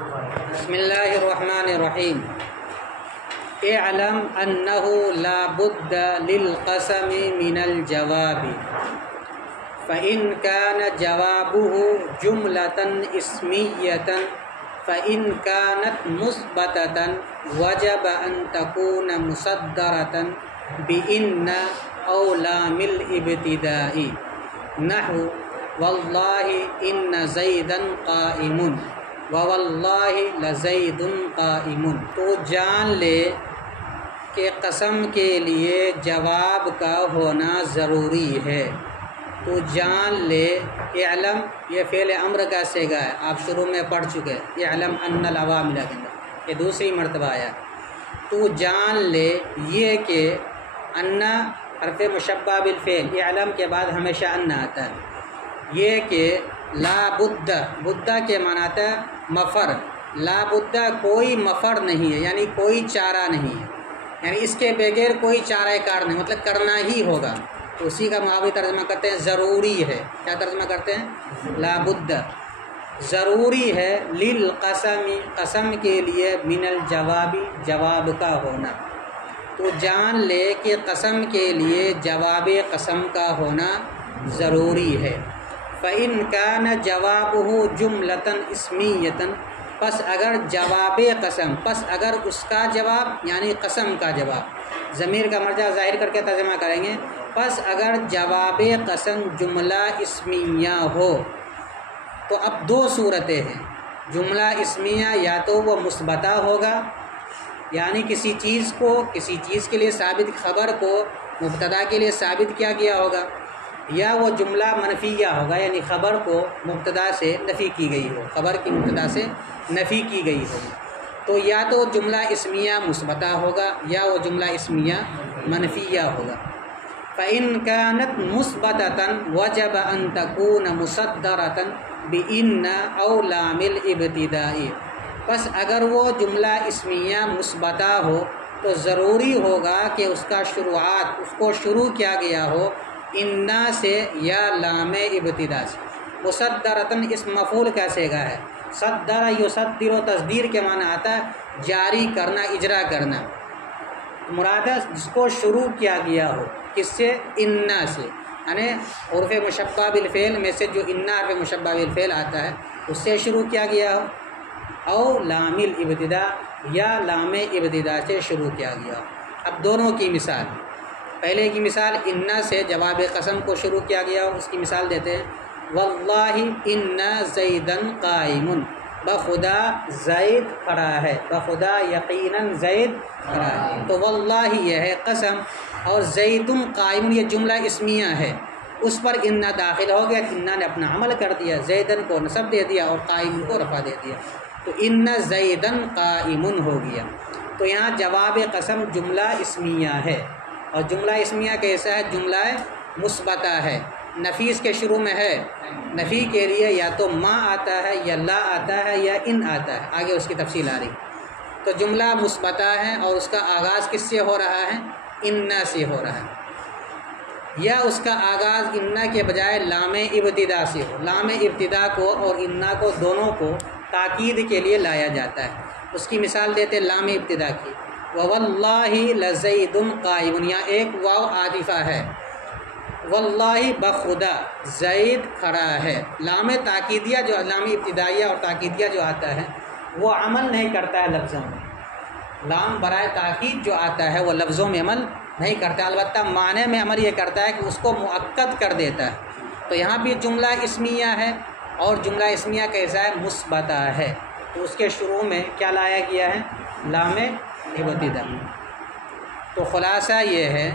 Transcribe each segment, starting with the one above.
بسم اللہ الرحمن الرحیم اعلم انہ لا بد للقسم من الجواب فإن كان جوابه جملة اسمية فإن كانت مثبتة وجب أن تكون مصدرة بإن أو لام الابتداء نحو والله إن زيدا قائم ووالله لزيد قائم۔ تو جان لے کہ قسم کے لیے جواب کا ہونا ضروری ہے۔ تو جان لے، اعلم یہ فعل امر کا صیغہ ہے، آپ شروع میں پڑھ چکے، اعلم ان العوامل کے اندر، یہ دوسری مرتبہ آیا۔ تو جان لے یہ کہ ان حرف مشبہ بالفعل، اعلم کے بعد ہمیشہ ان آتا ہے، یہ کہ لا بد، بدہ کے معنی آتا ہے مفر، لا بدہ کوئی مفر نہیں ہے، یعنی کوئی چارہ نہیں ہے، یعنی اس کے بغیر کوئی چارہ کار نہیں، مطلب کرنا ہی ہوگا۔ تو اسی کا محاوی ترجمہ کرتے ہیں ضروری ہے۔ کیا ترجمہ کرتے ہیں؟ لا بد، ضروری ہے، للقسم، قسم کے لیے، من الجواب، جواب کا ہونا۔ تو جان لے کہ قسم کے لیے جواب قسم کا ہونا ضروری ہے۔ فَإِنْ كَانَ جَوَابُهُ جُمْلَةً اسْمِيَّةً، پس اگر جواب قسم، پس اگر اس کا جواب یعنی قسم کا جواب، ضمیر کا مرجع ظاہر کر کے ترجمہ کریں گے، پس اگر جواب قسم جملہ اسمیہ ہو تو اب دو صورتیں ہیں۔ جملہ اسمیہ یا تو وہ مثبتہ ہوگا، یعنی کسی چیز کو، کسی چیز کے لیے ثابت خبر کو مبتدا کے لیے ثابت کیا گیا ہوگا، یا وہ جملہ منفیہ ہوگا، یعنی خبر کو مبتدا سے نفی کی گئی ہو، خبر کی مبتدا سے نفی کی گئی ہوگی۔ تو یا تو جملہ اسمیہ مثبتہ ہوگا یا وہ جملہ اسمیہ منفیہ ہوگا۔ فَإِنْ كَانَتْ مُثْبَتَةً وَجَبَ أَن تَكُونَ مُصَدَّرَةً بِإِنَّ أَوْ لَامِ الْإِبْتِدَاءِ، پس اگر وہ جملہ اسمیہ مثبتہ ہو تو ضروری ہوگا کہ اس کا شروعات، اس کو شروع کیا گیا ہو اِنَّا سے یا لام ابتدا سے۔ مصدرتاً اس مفعول کا صیغہ ہے، صدر یصدر و تصدیر کے معنی آتا ہے جاری کرنا، اجرا کرنا، مراد ہے جس کو شروع کیا گیا ہو، کس سے؟ اِنَّا سے، یعنی حرف مشبہ بالفعل میں سے جو اِنَّا حرف مشبہ بالفعل آتا ہے اس سے شروع کیا گیا ہو، او لام الابتدا، یا لام ابتدا سے شروع کیا گیا ہو۔ اب دونوں کی مثال، پہلے کی مثال اِنَّا سے جواب قسم کو شروع کیا گیا ہو، اس کی مثال دیتے ہیں واللہ ان زیدن قائم، بخدا زید کھڑا ہے، بخدا یقیناً زید کھڑا ہے۔ تو واللہ یہ ہے قسم، اور زیدن قائم یہ جملہ اسمیہ ہے، اس پر اِنَّا داخل ہو گیا، اِنَّا نے اپنا عمل کر دیا، زیدن کو نصب دے دیا اور قائم کو رفع دے دیا، تو اِنَّ زیدن قائم ہو گیا۔ تو یہاں جواب قسم جملہ اسمیہ ہے، اور جملہ اسمیہ کیسا ہے؟ جملہ مثبتہ ہے، نفی اس کے شروع میں ہے، نفی کے لیے یا تو ما آتا ہے یا لا آتا ہے یا ان آتا ہے، آگے اس کی تفصیل آ رہی۔ تو جملہ مثبتہ ہے اور اس کا آغاز کس سے ہو رہا ہے؟ اِنَّا سے ہو رہا ہے، یا اس کا آغاز اِنَّا کے بجائے لام ابتدا سے ہو، لام ابتدا کو اور اِنَّا کو دونوں کو تاکید کے لیے لایا جاتا ہے۔ اس کی مثال دیتے لام ابتدا کی، وَوَاللَّهِ لَزَيْدٌ قَائِمٌ، یہاں ایک واو عاطفہ ہے، واللہ بخدا زید کھڑا ہے۔ لام تاکیدیہ جو لام ابتدائیہ اور تاکیدیہ جو آتا ہے وہ عمل نہیں کرتا ہے لفظوں میں، لام برائے تاکید جو آتا ہے وہ لفظوں میں عمل نہیں کرتا، البتہ معنی میں عمل یہ کرتا ہے کہ اس کو مؤکد کر دیتا ہے۔ تو یہاں بھی جملہ اسمیہ ہے، اور جملہ اسمیہ کیسا ہے؟ مثبتہ ہے، تو اس کے شروع میں کیا لایا گیا ہے؟ لام ابتدا۔ تو خلاصہ یہ ہے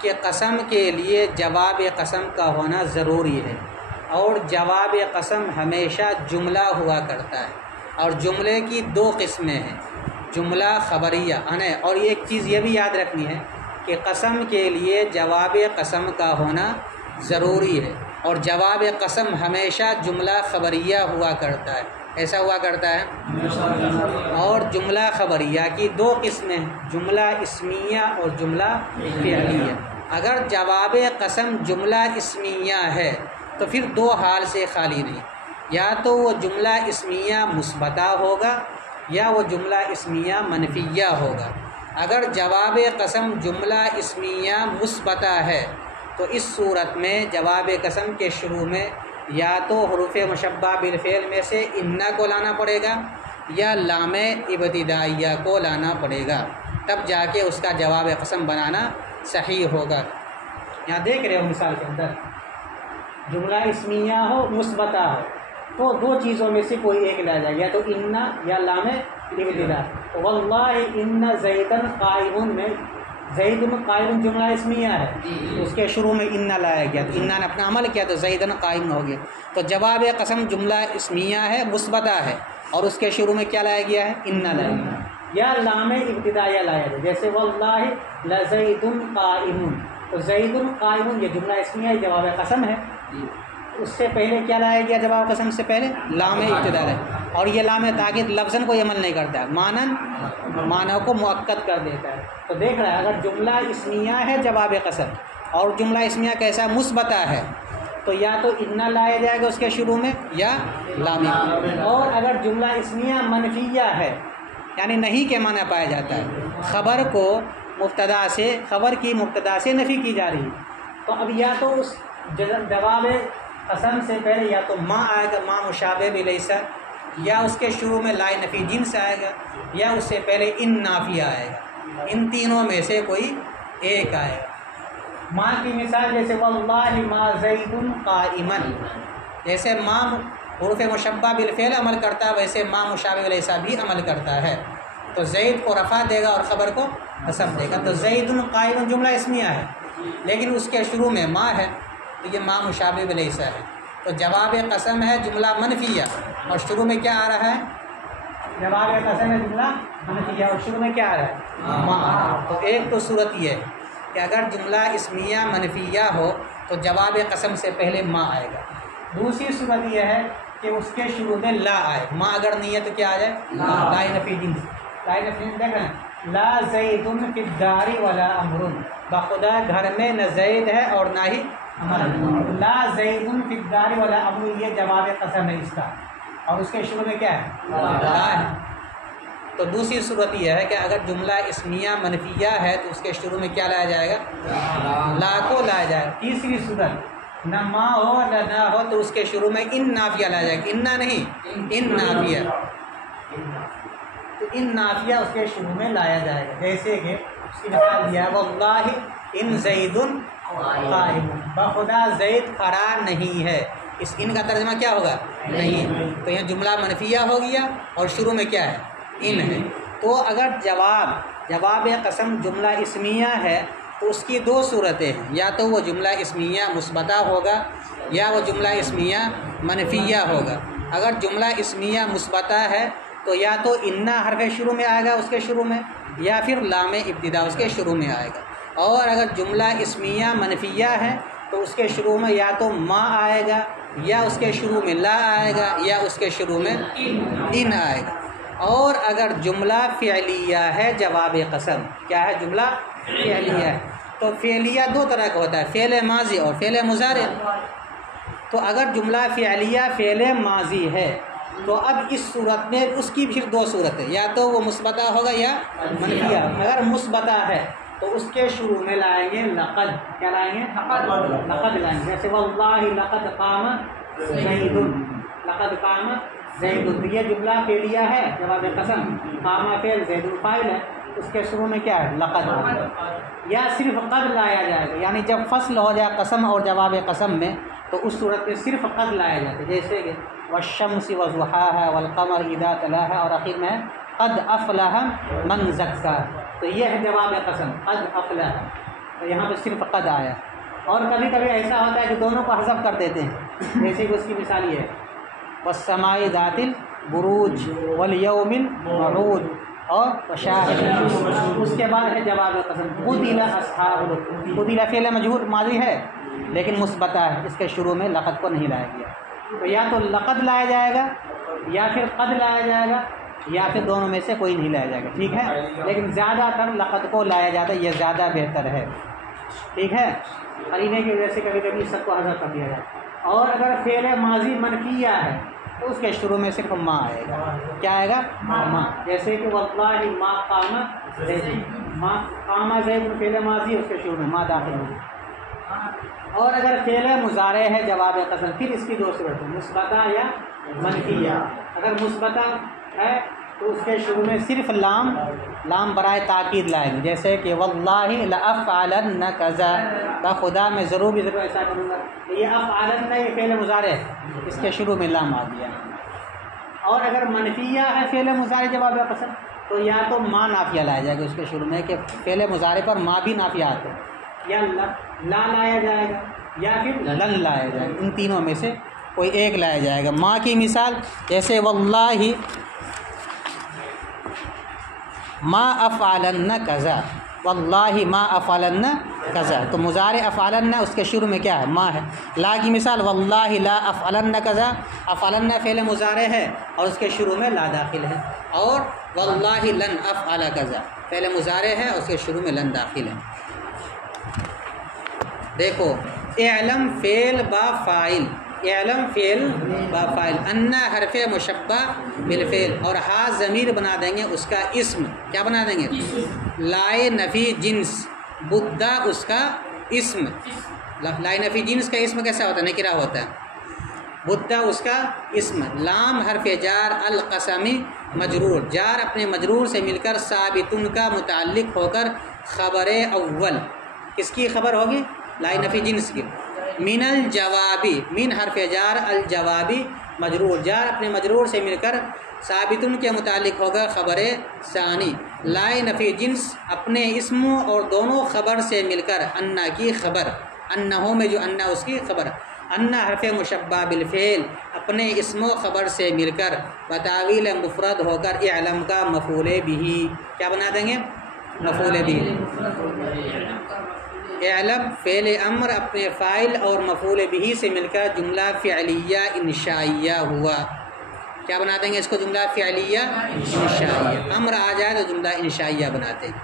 کہ قسم کے لیے جواب قسم کا ہونا ضروری ہے، اور جواب قسم ہمیشہ جملہ ہوا کرتا ہے، اور جملے کی دو قسمیں ہیں، جملہ خبریہ، اور ایک چیز یہ بھی یاد رکھنی ہے کہ قسم کے لیے جواب قسم کا ہونا ضروری ہے، اور جواب قسم ہمیشہ جملہ خبریہ ہوا کرتا ہے، ایسا ہوا کرتا ہے۔ اور جملہ خبریہ کی دو قسمیں ہیں، جملہ اسمیہ اور جملہ فعلیہ۔ اگر جواب قسم جملہ اسمیہ ہے تو پھر دو حال سے خالی نہیں، یا تو وہ جملہ اسمیہ مثبتہ ہوگا یا وہ جملہ اسمیہ منفیہ ہوگا۔ اگر جواب قسم جملہ اسمیہ مثبتہ ہے تو اس صورت میں جواب قسم کے شروع میں یا تو حروف مشبہ بالفعل میں سے ان کو لانا پڑے گا یا لام ابتدائیہ کو لانا پڑے گا، تب جا کے اس کا جواب قسم بنانا صحیح ہوگا۔ یہاں دیکھ رہے ہو مثال کے اندر جملہ اسمیہ ہو مثبتہ ہو تو دو چیزوں میں سے کوئی ایک لا جائے، یا تو ان یا لام ابتدا۔ واللہ ان زیدن قائم میں زید قائم جملہ اسمیہ ہے، اس کے شروع میں ان لایا گیا، تو ان نے اپنا عمل کیا تو زیدن قائم ہو گیا۔ تو جواب قسم جملہ اسمیہ ہے مثبتہ ہے اور اس کے شروع میں کیا لایا گیا ہے؟ ان لایا گیا، یا لام ابتدائیہ لایا گیا، جیسے واللہ لزید قائم، تو زید قائم یہ جملہ اسمیہ جواب قسم ہے، اس سے پہلے کیا لایا گیا؟ جواب قسم سے پہلے لام ابتدا ہے، اور یہ لام تاکید لفظاً کوئی عمل نہیں کرتا ہے، معنی کو مؤکد کر دیتا ہے۔ تو دیکھ رہا ہے اگر جملہ اسمیہ ہے جواب قسم اور جملہ اسمیہ کیسا مثبتہ ہے تو یا تو ان لایا جائے گا اس کے شروع میں یا لام، اور اگر جملہ اسمیہ منفیہ ہے یعنی نہیں کے معنی پایا جاتا ہے، خبر کو مبتدا سے خبر کی مبتدا سے نفی کی جا رہی ہے، تو اب یا تو اس جواب قسم سے پہلے یا تو ما آئے گا، ما مشابہ بلیس، یا اس کے شروع میں لا نفی جنس آئے گا، یا اس سے پہلے ان نافیہ آئے گا، ان تینوں میں سے کوئی ایک آئے گا۔ ما کی مثال جیسے واللہ ما زید قائما، جیسے ما حروف مشبہ بالفعل عمل کرتا ہے ویسے ما مشابہ بلیس بھی عمل کرتا ہے، تو زید کو رفع دے گا اور خبر کو حسب دے گا۔ تو زید قائم جملہ اسمیہ ہے لیکن اس کے شروع میں ما ہے، تو یہ ما مشابہ بلیس ہے، تو جواب قسم ہے جملہ منفیہ اور شروع میں کیا آ رہا ہے؟ جواب قسم ہے جملہ منفیہ اور شروع میں کیا آ رہا ہے؟ ما۔ تو ایک تو صورت یہ ہے کہ اگر جملہ اسمیہ منفیہ ہو تو جواب قسم سے پہلے ما آئے گا۔ دوسری صورت یہ ہے کہ اس کے شروع میں لا آئے، ما اگر نہیں ہے تو کیا آ جائے؟ لا نفی جنس۔ لا نفی جنس دیکھ رہے ہیں، لا زید فی الدار ولا امر، بخدا گھر میں نہ زید ہے اور نہ ہی امر۔ لا زید فی الدار ولا امر یہ جواب قسم ہے اس کا، اور اس کے شروع میں کیا ہے؟ لا ہے۔ تو دوسری صورت یہ ہے کہ اگر جملہ اسمیہ منفیہ ہے تو اس کے شروع میں کیا لایا جائے گا؟ لا کو لایا جائے گا۔ تیسری صورت نہ ما ہو نہ ہو تو اس کے شروع میں ان نافیہ لایا جائے گا، ان نہیں ان نافیہ، تو ان نافیہ اس کے شروع میں لایا جائے گا، جیسے کہ اس کی مثال دیا واللہ ان زید قائم، بخدا زید کھڑا نہیں ہے، اس ان کا ترجمہ کیا ہوگا؟ نہیں، تو یہ جملہ منفیہ ہو گیا اور شروع میں کیا ہے؟ ان ہے۔ تو اگر جواب قسم جملہ اسمیہ ہے تو اس کی دو صورتیں ہیں، یا تو وہ جملہ اسمیہ مثبتہ ہوگا یا وہ جملہ اسمیہ منفیہ ہوگا۔ اگر جملہ اسمیہ مثبتہ ہے تو یا تو ان حرف شروع میں آئے گا اس کے شروع میں، یا پھر لام ابتدا اس کے شروع میں آئے گا، اور اگر جملہ اسمیہ منفیہ ہے تو اس کے شروع میں یا تو ما آئے گا یا اس کے شروع میں لا آئے گا یا اس کے شروع میں ان آئے گا۔ اور اگر جملہ فعلیہ ہے جواب قسم، کیا ہے؟ جملہ فعلیہ ہے، تو فعلیہ دو طرح کا ہوتا ہے، فعل ماضی اور فعل مضارع۔ تو اگر جملہ فعلیہ فعل ماضی ہے تو اب اس صورت میں اس کی پھر دو صورتیں، یا تو وہ مثبتہ ہوگا یا منفیہ۔ اگر مثبتہ ہے تو اس کے شروع میں لائیں گے لقد، کیا لائیں گے؟ لقد لائیں گے، جیسے واللہ لقد قام زید، لقد قام زید، یہ جملہ فعلیہ ہے جواب قسم، قام فعل زید فاعل ہے، اس کے شروع میں کیا ہے؟ لقد۔ یا صرف قد لایا جائے گا، یعنی جب فصل ہو جائے قسم اور جواب قسم میں تو اس صورت میں صرف قد لایا جاتا ہے، جیسے کہ والشمس وضحاها والقمر اذا تلاها، اور اخیر میں قد افلح من زکا، تو یہ ہے جواب قسم قد افلح، تو یہاں پہ صرف قد آیا۔ اور کبھی کبھی ایسا ہوتا ہے کہ دونوں کو حذف کر دیتے ہیں، جیسے کہ اس کی مثال یہ ہے والسماء ذات البروج والیوم الموعود اور وشاہد، اس کے بعد ہے جواب قسم قتل اصحاب الأخدود، قتل فعل مجہول ماضی ہے لیکن مثبتہ ہے، اس کے شروع میں لقد کو نہیں لایا گیا، تو یا تو لقد لایا جائے گا یا پھر قد لایا جائے گا یا پھر دونوں میں سے کوئی نہیں لایا جائے گا، ٹھیک ہے، لیکن زیادہ تر لقد کو لایا جاتا ہے، یہ زیادہ بہتر ہے، ٹھیک ہے، قرینے کی وجہ سے کبھی کبھی سب کو حذف کر دیا جاتا ہے۔ اور اگر فعل ماضی منفیہ ہے تو اس کے شروع میں صرف ما آئے گا. کیا آئے گا؟ ما. جیسے کہ واللہ ما قام زید، ما قام زید فعل ماضی، اس کے شروع میں ما داخل ہوگی. اور اگر فعل مضارع ہے جواب قسم، پھر اس کی دو صورت ہے، مثبتہ یا منفیہ. اگر مثبتہ ہے تو اس کے شروع میں صرف لام برائے تاکید لائے گی، جیسے کہ واللہ لأفعلن کذا، خدا میں ضرور بھی ضرور ایسا کروں گا. یہ افعلن یہ فعل مضارع ہے، اس کے شروع میں لام آ گیا. اور اگر منفیہ ہے فعل مضارع جواب قسم تو یا تو ما نافیہ لایا جائے گا اس کے شروع میں، کہ فعل مضارع پر ما بھی نافیہ آتے ہیں، یا لا لایا جائے گا یا پھر لن لایا جائے گا. ان تینوں میں سے کوئی ایک لایا جائے گا. ما کی مثال جیسے واللہ ما افعلن کذا، واللہ ما افعلن کذا، تو مضارع افعلن اس کے شروع میں کیا ہے؟ ما ہے. لا کی مثال واللہ لا افعلن کذا، افعلن فعل مضارع ہے اور اس کے شروع میں لا داخل ہے. اور واللہ لن افعل کذا فعل مضارع ہے اور اس کے شروع میں لن داخل ہے. دیکھو اعلم فعل با فاعل، اعلم فعل با فاعل، ان حرف مشبہ بالفعل، اور ہا ضمیر بنا دیں گے اس کا اسم. کیا بنا دیں گے؟ لائے نفی جنس، بدہ اس کا اسم. لائے نفی جنس کا اسم کیسا ہوتا ہے؟ نکرہ ہوتا ہے. بدہ اس کا اسم. لام حرف جار، القسمی مجرور، جار اپنے مجرور سے مل کر ثابتن کا متعلق ہو کر خبر اول، کس کی خبر ہوگی؟ لائے نفی جنس کی. من الجوابی، من حرف جار، الجوابی مجرور، جار اپنے مجرور سے مل کر ثابتن کے متعلق ہوگا خبر ثانی. لائے نفی جنس اپنے اسم اور دونوں خبر سے مل کر انا کی خبر، انہو میں جو انا اس کی خبر. انا حرف مشبہ بالفعل اپنے اسم و خبر سے مل کر بتاویل مفرد ہو کر اعلم کا مفعول بھی. کیا بنا دیں گے؟ مفعول بھی. اعلم فعل امر اپنے فاعل اور مفعول بھی سے مل کر جملہ فعلیہ انشائیہ ہوا. کیا بنا دیں گے اس کو؟ جملہ فعلیہ انشائیہ. امر آ جائے تو جملہ انشائیہ بناتے ہیں.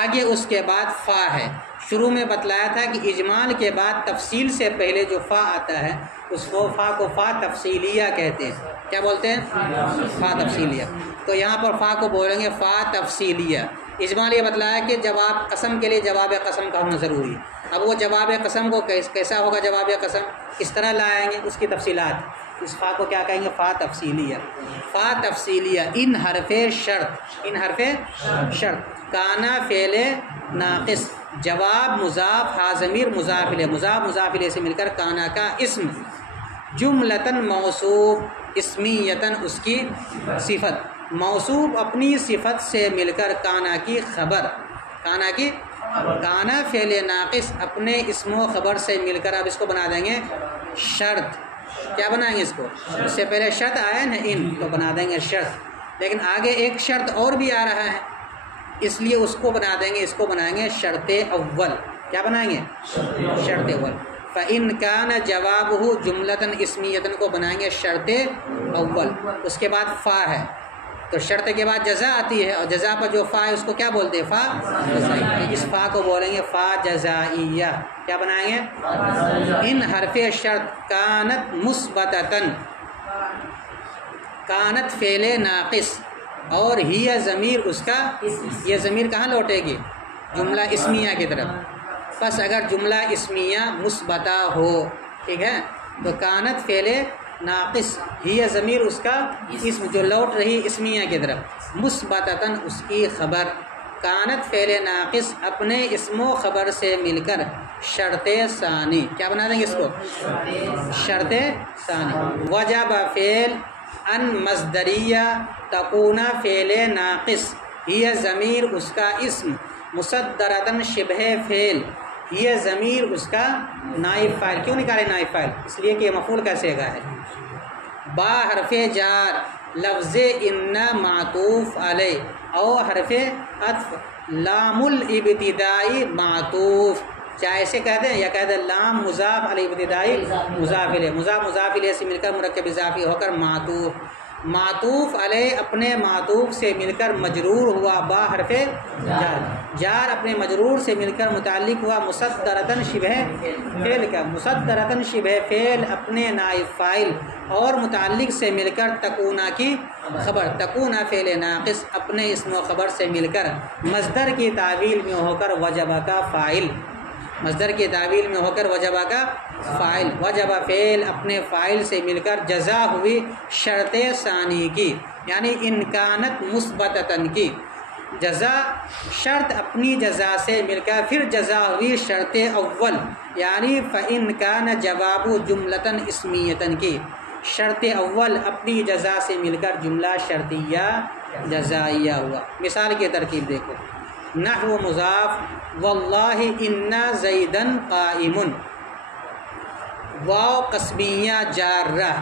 آگے اس کے بعد فا ہے. شروع میں بتلایا تھا کہ اجمال کے بعد تفصیل سے پہلے جو فا آتا ہے اس کو فا کو فا تفصیلیہ کہتے ہیں. کیا بولتے ہیں؟ فا تفصیلیہ. تو یہاں پر فا کو بولیں گے فا تفصیلیہ. اجمال یہ بتلایا کہ جواب قسم کے لیے جواب قسم کا ہونا ضروری ہے. اب وہ جواب قسم کو کیسا ہوگا؟ جواب قسم کس طرح لائیں گے اس کی تفصیلات. اس فا کو کیا کہیں گے؟ فا تفصیلیہ. فا تفصیلیہ. ان حرف شرط، ان حرف شرط. کانا فعل ناقص، جواب مضاف، ہا ضمیر مضاف الیہ، مضاف مضاف الیہ سے مل کر کانا کا اسم. جملتاً موصوف، اسمیتاً اس کی صفت. موصوف اپنی صفت سے مل کر کانا کی خبر. کانا کی کانا فعل ناقص اپنے اسم و خبر سے مل کر اب اس کو بنا دیں گے شرط. کیا بنائیں گے اس کو؟ اس سے پہلے شرط آیا نا ان، تو بنا دیں گے شرط. لیکن آگے ایک شرط اور بھی آ رہا ہے اس لیے اس کو بنا دیں گے، اس کو بنائیں گے شرط اول. کیا بنائیں گے؟ شرط اول. فَإِنْ كَانَ جَوَابُهُ جُمْلَةً اسْمِيَّةً کو بنائیں گے شرط اول. اس کے بعد فا ہے تو شرط کے بعد جزا آتی ہے، اور جزا پر جو فا ہے اس کو کیا بولتے ہیں؟ فا جزائیہ. اس فا کو بولیں گے فا جزائیہ. کیا بنائیں گے؟ ان حرف شرط کانت مثبتۃ، کانت فعل ناقص اور ہی ضمیر اس کا، یہ ضمیر کہاں لوٹے گی؟ جملہ اسمیہ کی طرف. پس اگر جملہ اسمیہ مثبتہ ہو، ٹھیک ہے، تو کانت فعل ناقص، ہی ضمیر اس کا اسم جو لوٹ رہی اسمیہ کی طرف، مثبتاً اس کی خبر. کانت فعل ناقص اپنے اسم و خبر سے مل کر شرط ثانی. کیا بنا دیں گے اس کو؟ شرط ثانی. وجب فعل ان مصدریہ تکون فعل ناقص، یہ ضمیر اس کا اسم، مصدرتاً شبہ فعل، یہ ضمیر اس کا نائب فاعل. کیوں نکالے نائب فاعل؟ اس لیے کہ یہ مفعول کا صیغہ ہے. با حرف جار، لفظ ان معطوف علیہ، او حرف عطف، لام الابتدائی معطوف. چاہے اسے کہہ دیں یا کہہ دیں لام مضاف علیہ ابتدائی مضاف الیہ، مضاف مضاف الیہ سے مل کر مرکب اضافی ہو کر معطوف. معطوف علیہ اپنے معطوف سے مل کر مجرور ہوا با حرف جار، جار اپنے مجرور سے مل کر متعلق ہوا مصدرتاً شبہ فعل کا، مصدرتاً شبہ فعل اپنے نائب فاعل اور متعلق سے مل کر تکونا کی خبر، تکونا فعل ناقص اپنے اسم و خبر سے مل کر مصدر کی تعویل میں ہو کر وجبہ کا فاعل، مصدر کی تعویل میں ہو کر وجبہ کا فاعل، وجبہ فعل اپنے فاعل سے مل کر جزا ہوئی شرط ثانی کی، یعنی انکانت مثبتتاً کی، جزا شرط اپنی جزا سے مل کر پھر جزا ہوئی شرط اول، یعنی فإن کان جواب جملتاً اسمیتاً کی، شرط اول اپنی جزا سے مل کر جملہ شرطیہ جزائیہ ہوا۔ مثال کی ترکیب دیکھو، نحو مضاف واللہ ان زیدن قائم، واو قسمیہ جارہ،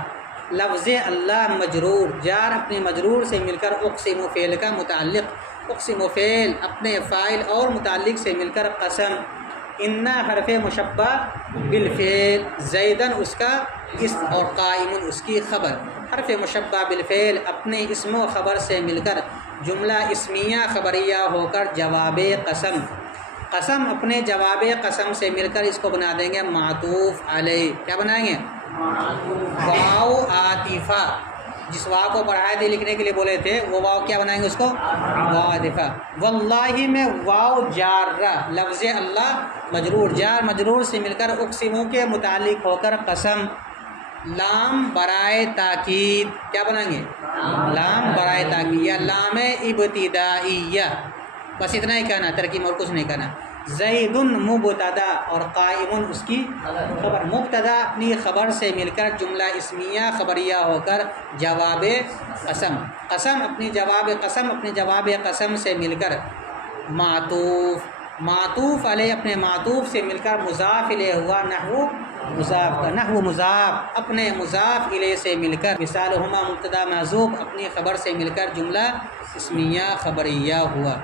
لفظ اللہ مجرور، جار اپنے مجرور سے مل کر اقسم فعل کا متعلق، اقسم فعل اپنے فاعل اور متعلق سے مل کر قسم، ان حرف مشبہ بالفعل، زیدن اس کا اسم اور قائم اس کی خبر، حرف مشبہ بالفعل اپنے اسم و خبر سے مل کر جملہ اسمیہ خبریہ ہو کر جواب قسم، قسم اپنے جواب قسم سے مل کر اس کو بنا دیں گے معطوف علیہ، کیا بنائیں گے؟ واو عاطفہ، جس واو کو پڑھائے تھے لکھنے کے لیے بولے تھے وہ واو کیا بنائیں گے اس کو؟ واو عاطفہ۔ واللہ میں واو جارہ، لفظ اللہ مجرور، جار مجرور سے مل کر اقسموں کے متعلق ہو کر قسم، لام برائے تاکید، کیا بنائیں گے؟ لام برائے تاکید یا لام ابتدائیہ، بس اتنا ہی کہنا، ترکیب اور کچھ نہیں کہنا۔ زید مبتدا اور قائم اس کی خبر، مبتدا اپنی خبر سے مل کر جملہ اسمیہ خبریہ ہو کر جواب قسم، قسم اپنی جواب قسم اپنے جواب قسم سے مل کر معطوف، معطوف علیہ اپنے معطوف سے مل کر مضاف الیہ ہوا نحو مضاف کا، نحو مضاف اپنے مضاف الیہ سے مل کر مثالہما مبتدا محذوف اپنی خبر سے مل کر جملہ اسمیہ خبریہ ہوا۔